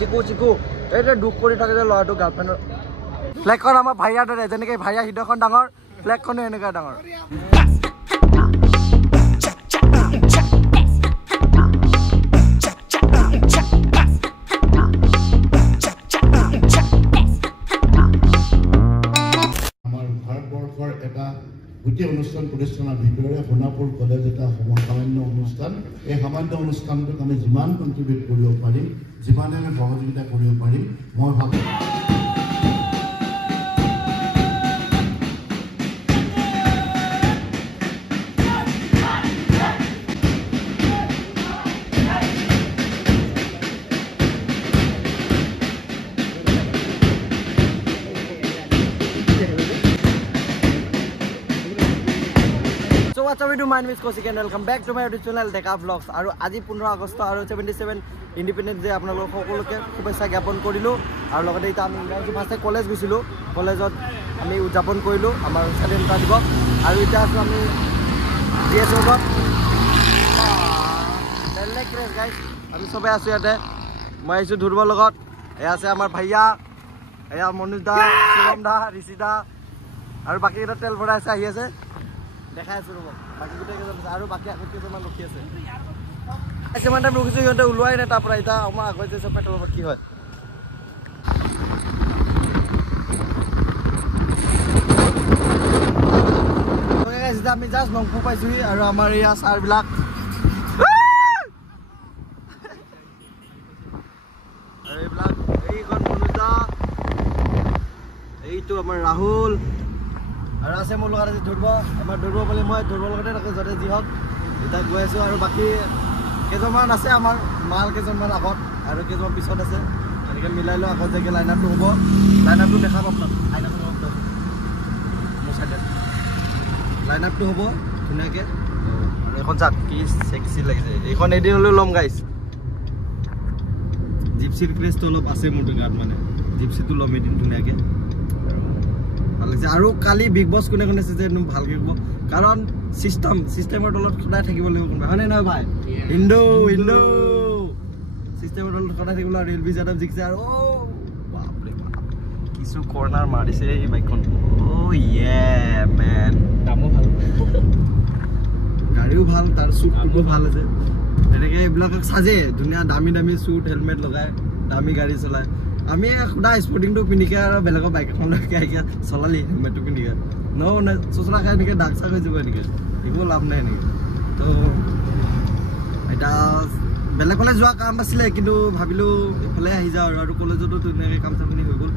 চিকু চিকু এইটো দুখ কৰি থাকে যে ল'ৰাটো গাৰ্লফ্ৰেণ্ডৰ ফ্লেগখন আমাৰ ভাইয়াৰ দৰে যেনেকৈ ভাইয়া হৃদয়খন ডাঙৰ ফ্লেগখনো এনেকুৱা ডাঙৰ গোটেই অনুষ্ঠান প্ৰতিষ্ঠানৰ ভিতৰতে সোণাপুৰ কলেজ এটা সামান্য অনুষ্ঠান এই সামান্য অনুষ্ঠানটোক আমি যিমান কণ্ট্ৰিবিউট কৰিব পাৰিম যিমানে আমি সহযোগিতা কৰিব পাৰিম মই ভাবোঁ What's up, my name is Kosik and welcome back to my YouTube channel Deka Vlogs. আৰু আজি 15 আগষ্ট আৰু 77 ইন্ডিপেন্ডেন্স ডে আপোনালোক সকলোকে শুভেচ্ছা জ্ঞাপন কৰিলো আৰু লগতে এটা আমি ইংৰাজী ভাষাত কলেজ গৈছিলো কলেজত আমি উদযাপন কৰিলো আমাৰ স্বাধীনতা দিৱস আৰু এতিয়া আছো আমি জিএছ ৰোডত বেলেগ ৰেছ গাইজ আমি সবে আছো ইয়াতে মই আহিছো ধুৰবৰ লগত এয়া আছে আমাৰ ভাইয়া এয়া মনোজ দা শিৱম দা ঋষি দা আৰু বাকী এটা তেল ভৰাই আছে আহি আছে দেখাই আছো ৰব বাকি গোটেই কেজন আৰু বাকি আগত কেইজনমান ৰখি আছে কিমান টাইম ৰখিছো সিহঁতে ওলোৱাই নাই তাৰ পৰা এতিয়া আমাৰ আগত যে চব পেট্ৰল কি হয় আমি জাষ্ট নংপু পাইছোহি আৰু আমাৰ ইয়াৰ ছাৰবিলাক আৰু এইবিলাক এইখন মনোজা এইটো আমাৰ ৰাহুল আৰু আছে মোৰ লগত আজি ধৰিব আমাৰ ধৰিব বুলি মই ধৰিব লগতে থাকোঁ য'তে যি হওক এতিয়া গৈ আছোঁ আৰু বাকী কেইজনমান আছে আমাৰ মাল কেইজনমান আগত আৰু কেইজনমান পিছত আছে এনেকৈ মিলাই লৈ আগত যাইকৈ লাইন আপটো হ'ব লাইন আপটো দেখাম আপোনাক আইনাখন মোৰ চাইডে লাইন আপটো হ'ব ধুনীয়াকৈ আৰু এখন চাট কি চেক্সি লাগিছে এইখন এদিন হ'লেও ল'ম গাইছ জিপচিৰ ক্ৰেজটো অলপ আছে মোৰটো গাত মানে জিপচিটো ল'ম এদিন ধুনীয়াকৈ ভাল লাগিছে আৰু কালি বিগ বছ কোনে কোনে আছে যে একদম ভালকৈ ক'ব কাৰণ চিষ্টেমৰ তলত সদায় থাকিব লাগিব কোনোবাই হয়নে নহয় ভাই ইণ্ডো চিষ্টেমৰ তলত সদায় থাকিব আৰু ৰেলবি যাদৱ জিকিছে আৰু বাপৰে বাপ কিছু কৰ্ণাৰ মাৰিছে এই বাইকখন মেন দামো ভাল গাড়ীও ভাল তাৰ শ্বুটটো ভাল আছে তেনেকৈ এইবিলাকক সাজে ধুনীয়া দামী দামী শ্বুট হেলমেট লগাই দামী গাড়ী চলায় আমি সদায় স্পৰ্টিংটো পিন্ধিকে আৰু বেলেগৰ বাইক এখন লৈ আহিকে চলালি হেলমেটটো পিন্ধিকে নাই চোচৰা খাই এনেকৈ দাগ চাগ হৈ যাব এনেকৈ একো লাভ নাই এনেকৈ তো এতিয়া বেলেগলৈ যোৱা কাম আছিলে কিন্তু ভাবিলোঁ এইফালে আহি যাওঁ আৰু কলেজতো ধুনীয়াকৈ কাম চামখিনি হৈ গ'ল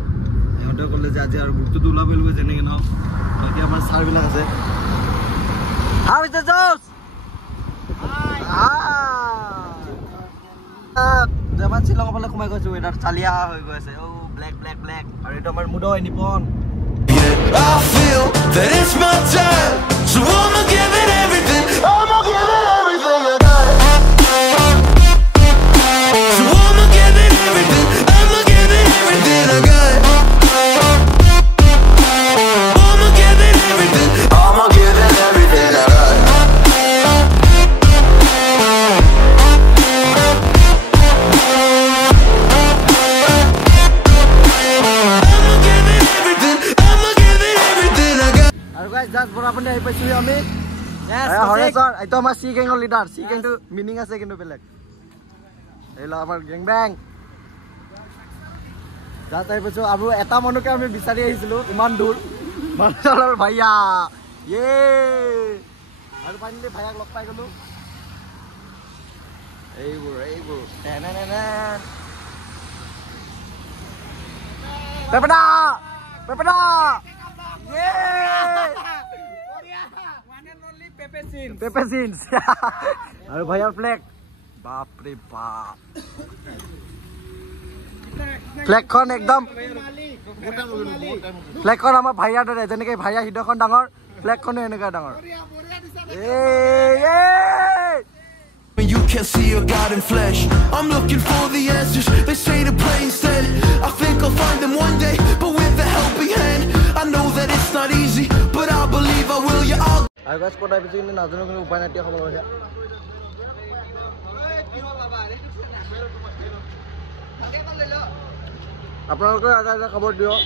সিহঁতে ক'লে যে আজি আৰু গ্ৰুপটোতো ওলাবই লাগিব যেনেকৈ নহওক বাকী আমাৰ ছাৰবিলাক আছে যেমান শ্বিলঙৰ ফালে সোমাই গৈছো এটাৰ চালিয়া হৈ গৈ আছে ব্লেক ব্লেক ব্লেক আৰু এইটো আমাৰ মুদ নিপন বৰাপনি আহি পাইছোঁ আমি হৰেশ্বৰ এইটো আমাৰ চি গেঙৰ লিডাৰ চি গেংটো মিনিং আছে কিন্তু বেলেগ এইবিলাক আমাৰ গেং বেং যাত আহি পাইছোঁ আৰু এটা মানুহকে আমি বিচাৰি আহিছিলোঁ ইমান দূৰ মানুহজনৰ ভাইয়া আৰু ফাইনেলি ভাইয়াক লগ পাই গ'লোঁ এইবোৰ পেপেটা পেপেটা আৰু ভাইয়াৰ ফ্লেগ বাপৰে বাপ ফ্লেগখন একদম ফ্লেগখন আমাৰ ভাইয়াৰ দৰে যেনেকৈ ভাইয়া হৃদয়খন ডাঙৰ ফ্লেগখনো এনেকুৱা ডাঙৰ You can't see your God in flesh. I'm looking for the answers. They say to pray instead. I think I'll find them one day, but with a helping hand. I know that it's not easy, but I believe I will. Yeah, I'll. I guess what I've seen in Nazano can open at your home. আপোনালোকে এটা খবৰ দিয়ক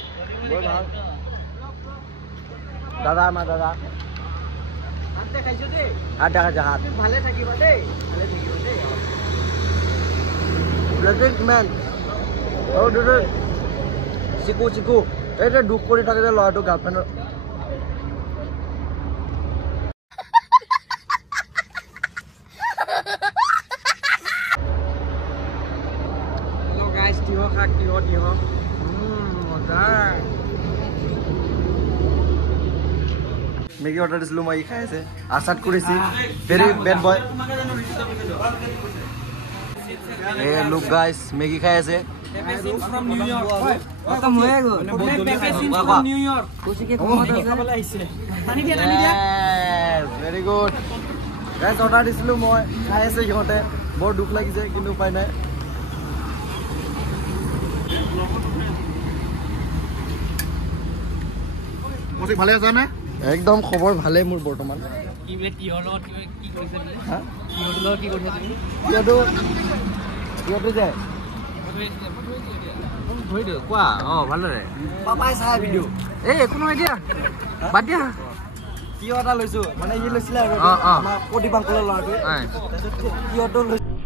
বৰ ভাল দাদা আমাৰ দাদা হাত দেখাইছো দেই হাত দেখাইছো হাত ভালে থাকিবা দেই ব্লেক মেন চিকু এইটো দুখ কৰি থাকে যে ল'ৰাটো গাৰ্লফ্ৰেণ্ডৰ তিহ মজা মেগী অৰ্ডাৰ দিছিলো মই খাই আছে আচাত কৰিছি very bad boy look guys Maggi খাই আছে ভেৰি গুড গাইজ অৰ্ডাৰ দিছিলো মই খাই আছে সিহঁতে বৰ দুখ লাগিছে কিন্তু উপায় নাই ভালে আছা নে একদম খবৰ ভালে মোৰ বৰ্তমান কোৱা ভালদৰে পাপাই চাই ভিডিঅ' এই একো নহয় দিয়া বাদ দিয়া কিয় এটা লৈছো মানে ই লৈছিলে আৰু আমাৰ প্ৰতিপাংকুলৰ ল'ৰাটো তাৰপিছত কিয়টো লৈছো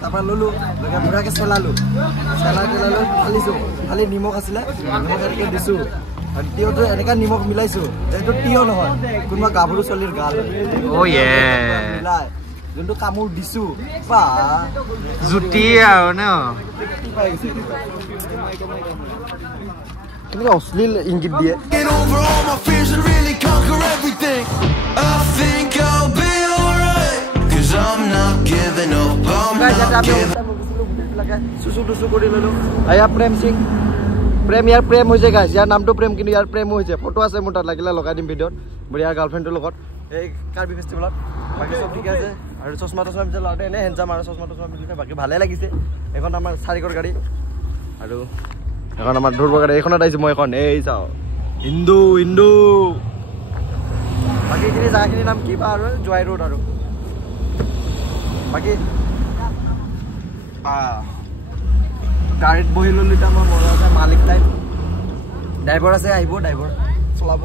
তাৰপৰা ললো বুঢ়াকে চেলালো ঢালিছো খালি নিমখ আছিলে নিমখ এনেকে দিছো তিয়টো এনেকা নিমখ মিলাইছো এইটো তিয় নহয় কোনোবা গাভৰু ছোৱালীৰ গাল মিলাই যোনটো কামোৰ দিছো বা জুতি আৰু ন কেনেকে অশ্লীল ইংগিত দিয়ে প্ৰেম হৈছে গাইছ ইয়াৰ নামটো প্ৰেম কিন্তু ইয়াৰ প্ৰেমো হৈছে ফটো আছে মোৰ তাত লাগিলে লগাই দিম ভিডিঅ'ত মোৰ ইয়াৰ গাৰ্লফ্ৰেণ্ডটোৰ লগত এই কাৰ্বি ফেষ্টিভেলত বাকী চব ঠিকে আছে আৰু চশমা তচমা পিছে লওঁতে এনেই হেণ্ডচাম আৰু চশমা তচমা পিন্ধিছে বাকী ভালে লাগিছে এখন আমাৰ চাৰিকৰ গাড়ী আৰু এখন আমাৰ ধৰিব গাড়ী এইখনত আহিছোঁ মই এখন এই চাওঁ হিন্দু বাকী এইখিনি জেগাখিনিৰ নাম কিবা আৰু জোৱাই ৰোড আৰু বাকী গাড়ীত বহি ল'লো এতিয়া মই মজা আছে মালিক টাইপ ড্ৰাইভাৰ আছে আহিব ড্ৰাইভাৰ চলাব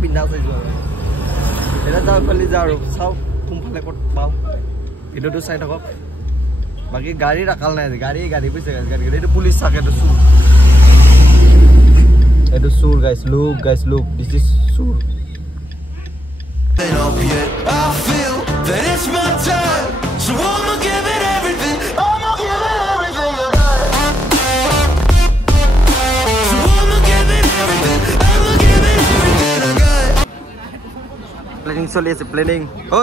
পিন্ধা চাইছোঁ আৰু এতিয়া যাওঁ ফালি যাওঁ আৰু চাওঁ কোনফালে ক'ত পাওঁ ভিডিঅ'টো চাই থাকক বাকী গাড়ীৰ আকাল নাই গাড়ী বুজিছে গাড়ী এইটো পুলিচ চাকে এইটো চুৰ গাইছ লুক দিছ ইজ চুৰ প্লেনিং চলি আছে প্লেনিং ঐ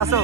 আছো